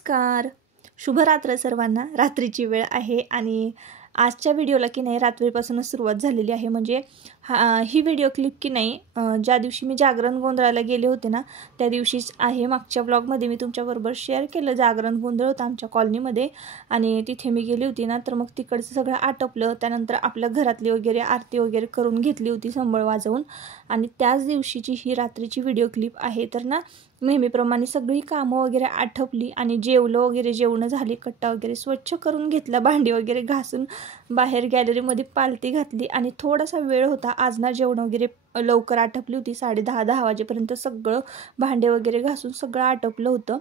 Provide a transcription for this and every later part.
नमस्कार, शुभरात्र सर्वांना। रात्रीची वेळ आहे आणि आजच्या व्हिडिओला की नाही रात्रीपासूनच सुरुवात झालेली आहे। म्हणजे ही व्हिडिओ क्लिप की नाही ज्या दिवशी मी जागरण गोंधळाला गेले होते ना त्या दिवशीच आहे। मागच्या व्लॉगमध्ये मी तुमच्याबरोबर शेअर केलं, जागरण गोंधळ होता आमच्या कॉलनीमध्ये आणि तिथे मी गेली होती ना, तर मग तिकडचं सगळं आटपलं। त्यानंतर आपल्या घरातली वगैरे आरती वगैरे करून घेतली होती संबळ वाजवून, आणि त्याच दिवशीची ही रात्रीची व्हिडिओ क्लिप आहे। तर ना नेहमीप्रमाणे सगळी कामं वगैरे आटपली आणि जेवलो वगैरे, जेवण झाली, कट्टा वगैरे स्वच्छ करून घेतला, भांडी वगैरे घासून बाहेर गॅलरीमध्ये पालती घातली आणि थोडासा वेळ होता आज ना, जेवण वगैरे लवकर आटपली होती। 10:30 वाजेपर्यंत सगळं भांडे वगैरे घासून सगळं आटपलं होतं।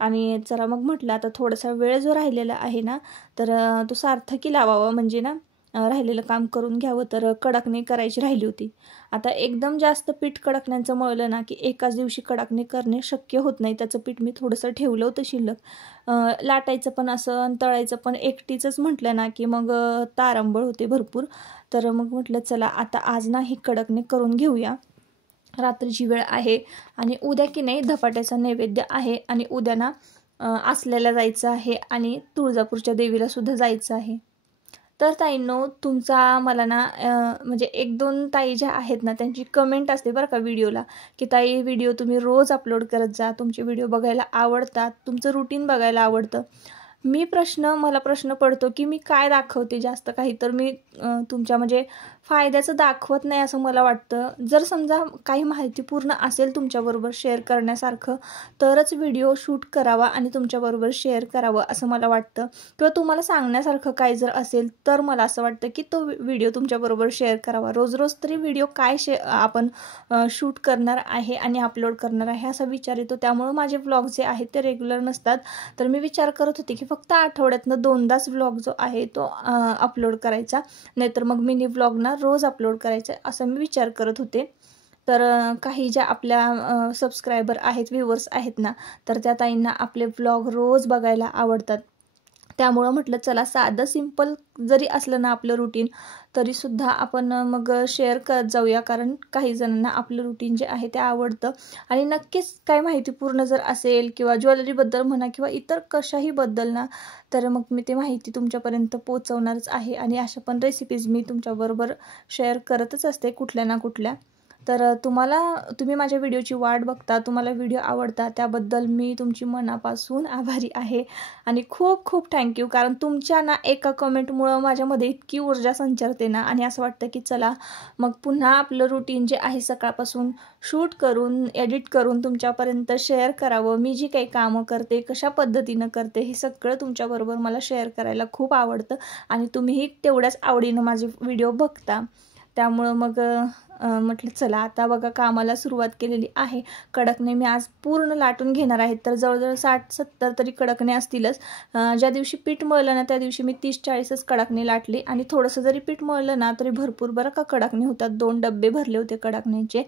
आणि चला मग म्हटलं आता थोडासा वेळ जो राहिलेला आहे ना, तर तो सार्थकी लावावा, म्हणजे ना राहिलेलं काम करून घ्यावं। तर कडाकणी करायची राहिली होती। आता एकदम जास्त पीठ कडाकण्यांचं मळलं ना की एकाच दिवशी कडाकणी करणे शक्य होत नाही। त्याचं पीठ मी थोडंसं ठेवलं होतं शिल्लक। लाटायचं पण असं आणि तळायचं पण एकटीचंच म्हटलं ना की मग तारांबळ होते भरपूर। तर मग म्हटलं चला आता आज ना ही कडाकणी करून घेऊया। रात्रीची वेळ आहे आणि उद्या की नाही धपाट्याचा नैवेद्य आहे आणि उद्या ना आसल्याला जायचं आहे आणि तुळजापूरच्या देवीला सुद्धा जायचं आहे। तर ताईंनो, तुमचा मला ना म्हणजे 1-2 ताई ज्या आहेत ना त्यांची कमेंट असते बरं का व्हिडिओला, की ताई व्हिडिओ तुम्ही रोज अपलोड करत जा, तुमचे व्हिडिओ बघायला आवडतात, तुमचं रुटीन बघायला आवडतं। मला प्रश्न पडतो की मी काय दाखवते जास्त काही, तर मी तुमच्या म्हणजे फायद्याचं दाखवत नाही असं मला वाटतं। जर समजा काही माहितीपूर्ण असेल तुमच्याबरोबर शेअर करण्यासारखं तरच व्हिडिओ शूट करावा आणि तुमच्याबरोबर शेअर करावं असं मला वाटतं, किंवा तुम्हाला सांगण्यासारखं काय जर असेल तर मला असं वाटतं की तो व्हिडिओ तुमच्याबरोबर शेअर करावा। रोज रोज तरी व्हिडिओ काय आपण शूट करणार आहे आणि अपलोड करणार आहे असा विचार येतो। त्यामुळे माझे व्लॉग जे आहेत ते रेग्युलर नसतात। तर मी विचार करत होते की फक्त आठवड्यातनं 2दाच व्लॉग जो आहे तो अपलोड करायचा, नाहीतर मग मिनी व्लॉग ना रोज अपलोड करायचा असं मी विचार करत होते। तर काही ज्या आपल्या सबस्क्रायबर आहेत, व्ह्यूअर्स आहेत ना, तर त्या ताईंना आपले व्लॉग रोज बघायला आवडतात। त्यामुळं म्हटलं चला साधं सिंपल जरी असलं ना आपलं रुटीन तरीसुद्धा आपण मग शेअर करत जाऊया, कारण काही जणांना आपलं रुटीन जे आहे ते आवडतं। आणि नक्कीच काय माहितीपूर्ण जर असेल किंवा ज्वेलरीबद्दल म्हणा किंवा इतर कशाही बद्दल ना, तर मग मी ते माहिती तुमच्यापर्यंत पोहोचवणारच आहे आणि अशा पण रेसिपीज मी तुमच्याबरोबर शेअर करतच असते कुठल्या ना कुठल्या। तर तुम्ही माझ्या व्हिडिओची वाट बघता, तुम्हाला व्हिडिओ आवडता, त्याबद्दल मी तुमची मनापासून आभारी आहे आणि खूप खूप थँक्यू। कारण तुमच्या ना एका कमेंटमुळं माझ्यामध्ये इतकी ऊर्जा संचारते ना, आणि असं वाटतं की चला मग पुन्हा आपलं रुटीन जे आहे सकाळपासून शूट करून एडिट करून तुमच्यापर्यंत शेअर करावं। मी जी काही कामं करते, कशा पद्धतीनं करते, हे सगळं तुमच्याबरोबर मला शेअर करायला खूप आवडतं आणि तुम्हीही तेवढ्याच आवडीनं माझे व्हिडिओ बघता। त्यामुळं मग म्हटलं चला आता बघा कामाला सुरुवात केलेली आहे। कडाकणे मी आज पूर्ण लाटून घेणार आहे, तर जवळजवळ 60-70 तरी कडाकणे असतीलच। ज्या दिवशी पीठ मळलं ना त्या दिवशी मी 30-40च कडाकणे लाटले आणि थोडंसं जरी पीठ मळलं ना तरी भरपूर बरं का कडाकणे होतात। 2 डब्बे भरले होते कडाकण्याचे।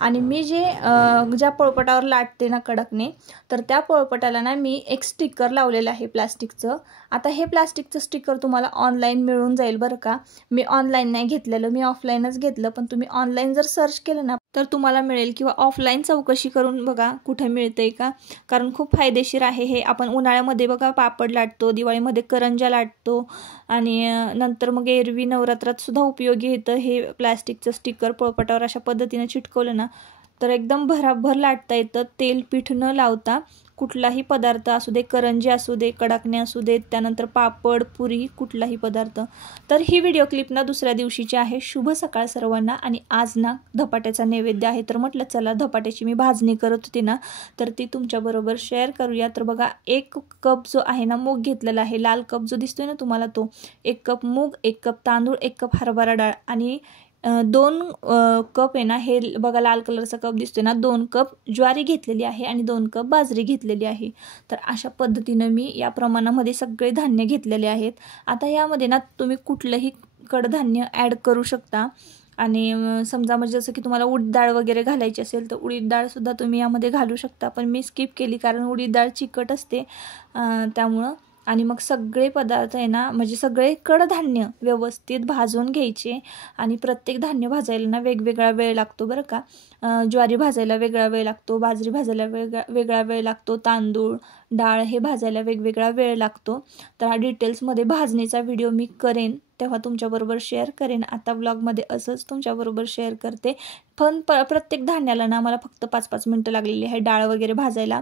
आणि मी ज्या पोळपाटावर लाटते ना कडाकणे, तर त्या पोळपाटाला ना मी एक स्टिकर लावलेलं आहे प्लास्टिकचं। आता हे प्लास्टिकचं स्टिकर तुम्हाला ऑनलाईन मिळून जाईल बरं का। मी ऑनलाईन नाही घेतलेलं, मी ऑफलाईनच घेतलं, पण तुम्ही ऑनलाईन जर सर्च केलं ना तर तुम्हाला मिळेल, किंवा ऑफलाईन चौकशी करून बघा कुठे मिळतंय का, कारण खूप फायदेशीर आहे हे। आपण उन्हाळ्यामध्ये बघा पापड लाटतो, दिवाळीमध्ये करंजा लाटतो आणि नंतर मग एरवी नवरात्रात सुद्धा उपयोगी येतं हे प्लास्टिकचं स्टिकर। पोळपाटावर अशा पद्धतीने चिटकवलं ना तर एकदम भराभर लाटता येतं, तेल पीठ न लावता। कुठलाही पदार्थ असू दे, करंजी असू दे, कडाकणे असू देत, त्यानंतर पापड, पुरी, कुठलाही पदार्थ। तर ही व्हिडिओ क्लिप ना दुसऱ्या दिवशीची आहे। शुभ सकाळ सर्वांना। आणि आज ना धपाट्याचा नैवेद्य आहे, तर म्हटलं चला धपाट्याची मी भाजणी करत होती ना, तर ती तुमच्याबरोबर शेअर करूया। तर बघा 1 कप जो आहे ना मूग घेतलेला आहे, लाल कप जो दिसतोय ना तुम्हाला तो, 1 कप मूग, 1 कप तांदूळ, 1 कप हरभरा डाळ आणि 2 कप आहे ना, हे बघा लाल कलरचा कप दिसतोय ना, 2 कप ज्वारी घेतलेली आहे आणि 2 कप बाजरी घेतलेली आहे। तर अशा पद्धतीनं मी या प्रमाणामध्ये सगळे धान्य घेतलेले आहेत। आता यामध्ये ना तुम्ही कुठलंही कडधान्य ॲड करू शकता आणि समजा म्हणजे जसं की तुम्हाला उडीद डाळ वगैरे घालायची असेल तर उडीद डाळसुद्धा तुम्ही यामध्ये घालू शकता, पण मी स्किप केली कारण उडीद डाळ चिकट असते त्यामुळं। आणि मग सगळे पदार्थ आहे ना, म्हणजे सगळे कडधान्य व्यवस्थित भाजून घ्यायचे. आणि प्रत्येक धान्य भाजायला ना वेगवेगळा वेळ लागतो बरं का. ज्वारी भाजायला वेगळा वेळ लागतो, बाजरी भाजायला वेगळा वेळ लागतो, तांदूळ डाळ हे भाजायला वेगवेगळा वेळ लागतो. तर हा डिटेल्समध्ये भाजणीचा व्हिडिओ मी करेन, तेव्हा तुमच्याबरोबर शेअर करेन. आता व्लॉगमध्ये असंच तुमच्याबरोबर शेअर करते. पण प्रत्येक धान्याला ना मला फक्त 5-5 मिनटं लागलेली आहे. डाळ वगैरे भाजायला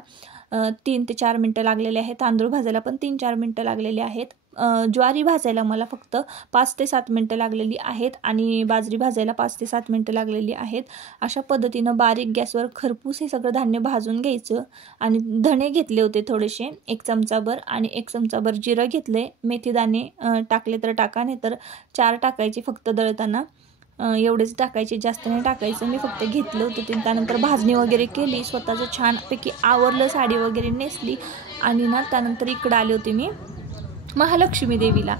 3 ते 4 मिनटं लागलेले आहेत, तांदूळ भाजायला पण 3-4 मिनटं लागलेली आहेत, ज्वारी भाजायला मला फक्त 5 ते 7 मिनटं लागलेली आहेत आणि बाजरी भाजायला 5 ते 7 मिनटं लागलेली आहेत. अशा पद्धतीनं बारीक गॅसवर खरपूस हे सगळं धान्य भाजून घ्यायचं. आणि धणे घेतले होते थोडेसे 1 चमचाभर आणि 1 चमचाभर जिरं घेतले. मेथीदाणे टाकले तर टाका, नाही तर 4 टाकायचे फक्त दळताना, एवढेच टाकायचे, जास्त नाही टाकायचं. मी फक्त घेतलं होतं ते. त्यानंतर भाजणी वगैरे केली, स्वतःचं छानपैकी आवरलं, साडी वगैरे नेसली आणि ना त्यानंतर इकडं आले होते मी महालक्ष्मी देवीला.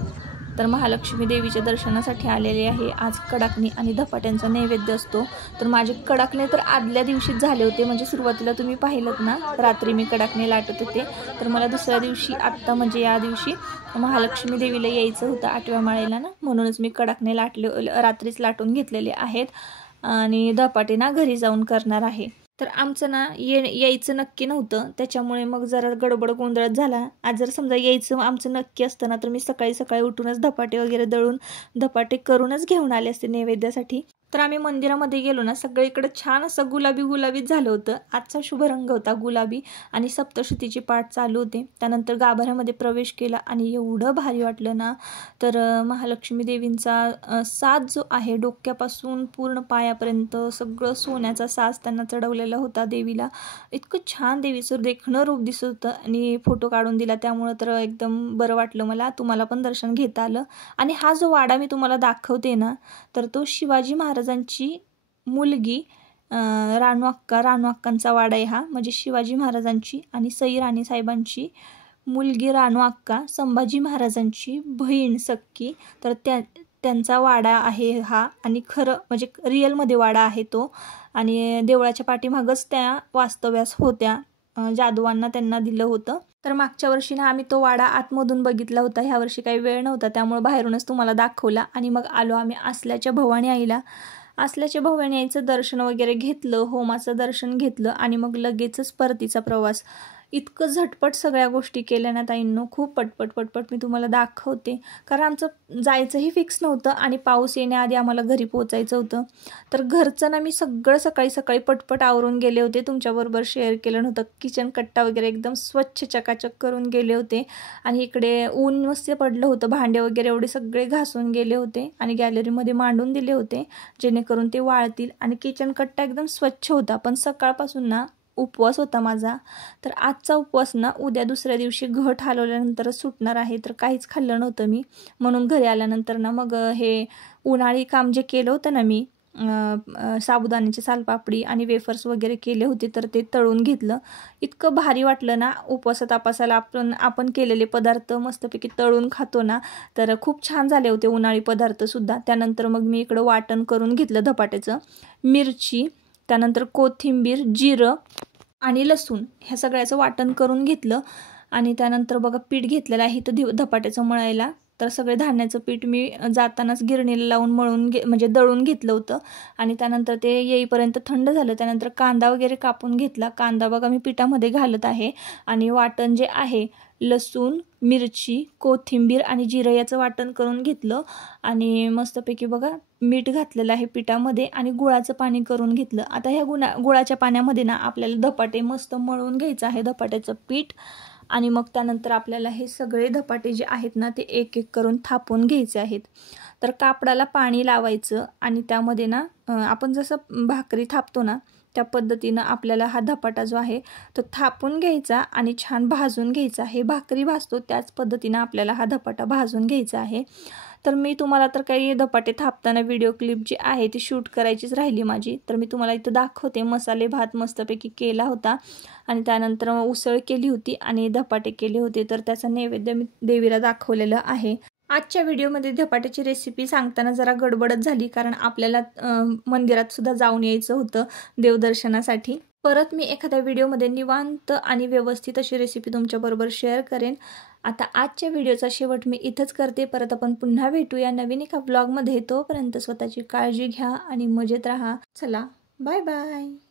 तर महालक्ष्मी देवीच्या दर्शनासाठी आलेले आहे. आज कडाकणी आणि धपाट्यांचा नैवेद्य असतो. तर माझे कडाकणे तर आदल्या दिवशीच झाले होते, म्हणजे सुरुवातीला तुम्ही पाहिलं ना, रात्री मी कडाकणे लाटत होते. तर मला दुसऱ्या दिवशी आत्ता म्हणजे या दिवशी महालक्ष्मी देवीला यायचं होतं 8व्या माळेला ना, म्हणूनच मी कडाकणे रात्रीच लाटून घेतलेले आहेत. आणि धपाटे ना घरी जाऊन करणार आहे. तर आमचं ना यायचं नक्की नव्हतं, त्याच्यामुळे मग जरा गडबड गोंधळात झाला. आज जर समजा यायचं आमचं नक्की असतं ना, तर मी सकाळी उठूनच धपाटे वगैरे दळून धपाटे करूनच घेऊन आले असते नैवेद्यासाठी. तर आम्ही मंदिरामध्ये गेलो ना, सगळीकडे छान असं गुलाबीच झालं होतं. आजचा शुभ रंग होता गुलाबी आणि सप्तशतीचे पाठ चालू होते. त्यानंतर गाभाऱ्यामध्ये प्रवेश केला आणि एवढं भारी वाटलं ना. तर महालक्ष्मी देवींचा साज जो आहे, डोक्यापासून पूर्ण पायापर्यंत सगळं सोन्याचा साज त्यांना चढवलेला होता देवीला. इतकं छान देवीचं देखणं रूप दिसत होतं आणि फोटो काढून दिला, त्यामुळं तर एकदम बरं वाटलं मला. तुम्हाला पण दर्शन घेता आलं. आणि हा जो वाडा मी तुम्हाला दाखवते ना, तर तो शिवाजी महाराजांची मुलगी राणू अक्कांचा वाडा आहे हा. म्हणजे शिवाजी महाराजांची आणि सई राणी साहेबांची मुलगी राणू अक्का, संभाजी महाराजांची बहीण सक्की, तर त्यांचा वाडा आहे हा. आणि खरं म्हणजे रिअलमध्ये वाडा आहे तो. आणि देवळाच्या पाठीमागच त्या वास्तव्यास होत्या. जाधवांना त्यांना दिलं होतं. तर मागच्या वर्षी ना आम्ही तो वाडा आतमधून बघितला होता. ह्या वर्षी काही वेळ नव्हता, त्यामुळे बाहेरूनच तुम्हाला दाखवला. आणि मग आलो आम्ही आसल्याच्या भवानी आईला. आसल्याच्या भवानी आईचं दर्शन वगैरे घेतलं, होमाचं दर्शन घेतलं आणि मग लगेचच परतीचा प्रवास. इतकं झटपट सगळ्या गोष्टी केल्या ना ताईंनो, खूप पटपट मी तुम्हाला दाखवते. कारण आमचं जायचंही फिक्स नव्हतं आणि पाऊस येण्याआधी आम्हाला घरी पोहोचायचं होतं. तर घरचं ना मी सगळं सकाळी पटपट आवरून गेले होते. तुमच्याबरोबर शेअर केलं नव्हतं. किचन कट्टा वगैरे एकदम स्वच्छ चकाचक करून गेले होते. आणि इकडे ऊन मस्त पडलं होतं, भांडे वगैरे एवढे सगळे घासून गेले होते आणि गॅलरीमध्ये मांडून दिले होते, जेणेकरून ते वाळतील. आणि किचन कट्टा एकदम स्वच्छ होता. पण सकाळपासून ना उपवास होता माझा. तर आजचा उपवास ना उद्या दुसऱ्या दिवशी घट हलवल्यानंतरच सुटणार आहे. तर काहीच खाल्लं नव्हतं मी, म्हणून घरी आल्यानंतर ना मग हे उन्हाळी काम जे केलं होतं ना मी, साबुदाण्याची सालपापडी आणि वेफर्स वगैरे केले होते, तर ते तळून घेतलं. इतकं भारी वाटलं ना उपवासात तापासाला आपण केलेले पदार्थ मस्तपैकी तळून खातो ना, तर खूप छान झाले होते उन्हाळी पदार्थसुद्धा. त्यानंतर मग मी इकडं वाटण करून घेतलं धपाट्याचं. मिरची, त्यानंतर कोथिंबीर, जिरं आणि लसूण ह्या सगळ्याचं वाटण करून घेतलं. आणि त्यानंतर बघा पीठ घेतलेलं आहे इथं धपाट्याचं मळायला. तर सगळे धान्याचं पीठ मी जातानाच गिरणीला लावून म्हणजे दळून घेतलं होतं. आणि त्यानंतर ते येईपर्यंत थंड झालं. त्यानंतर कांदा वगैरे कापून घेतला. कांदा बघा मी पिठामध्ये घालत आहे. आणि वाटण जे आहे, लसूण, मिरची, कोथिंबीर आणि जिरं याचं वाटण करून घेतलं. आणि मस्तपैकी बघा मीठ घातलेलं आहे पिठामध्ये आणि गुळाचं पाणी करून घेतलं. आता ह्या गुळाच्या पाण्यामध्ये ना आपल्याला धपाटे मस्त मळून घ्यायचं आहे, धपाट्याचं पीठ. आणि मग त्यानंतर आपल्याला हे सगळे धपाटे जे आहेत ना ते एक करून थापून घ्यायचे आहेत. तर कापडाला पाणी लावायचं आणि त्यामध्ये ना आपण जसं भाकरी थापतो ना त्या पद्धतीनं आपल्याला हा धपाटा जो आहे तो थापून घ्यायचा आणि छान भाजून घ्यायचा आहे. भाकरी भाजतो त्याच पद्धतीनं आपल्याला हा धपाटा भाजून घ्यायचा आहे. तर मी तुम्हाला तर काही धपाटे थापताना व्हिडिओ क्लिप जी आहे ती शूट करायचीच राहिली माझी. तर मी तुम्हाला इथं दाखवते. मसाले भात मस्तपैकी केला होता आणि त्यानंतर उसळ केली होती आणि धपाटे केले होते. तर त्याचा नैवेद्य मी देवीला दाखवलेलं आहे. आजच्या व्हिडिओमध्ये धपाट्याची रेसिपी सांगताना जरा गडबडच झाली, कारण आपल्याला मंदिरात सुद्धा जाऊन यायचं होतं देवदर्शनासाठी. परत मी एखाद्या व्हिडिओमध्ये निवांत आणि व्यवस्थित अशी रेसिपी तुमच्याबरोबर शेअर करेन. आता आजच्या व्हिडिओचा शेवट मी इथंच करते. परत आपण पुन्हा भेटूया नवीन एका व्लॉगमध्ये. तोपर्यंत स्वतःची काळजी घ्या आणि मजेत राहा. चला, बाय बाय.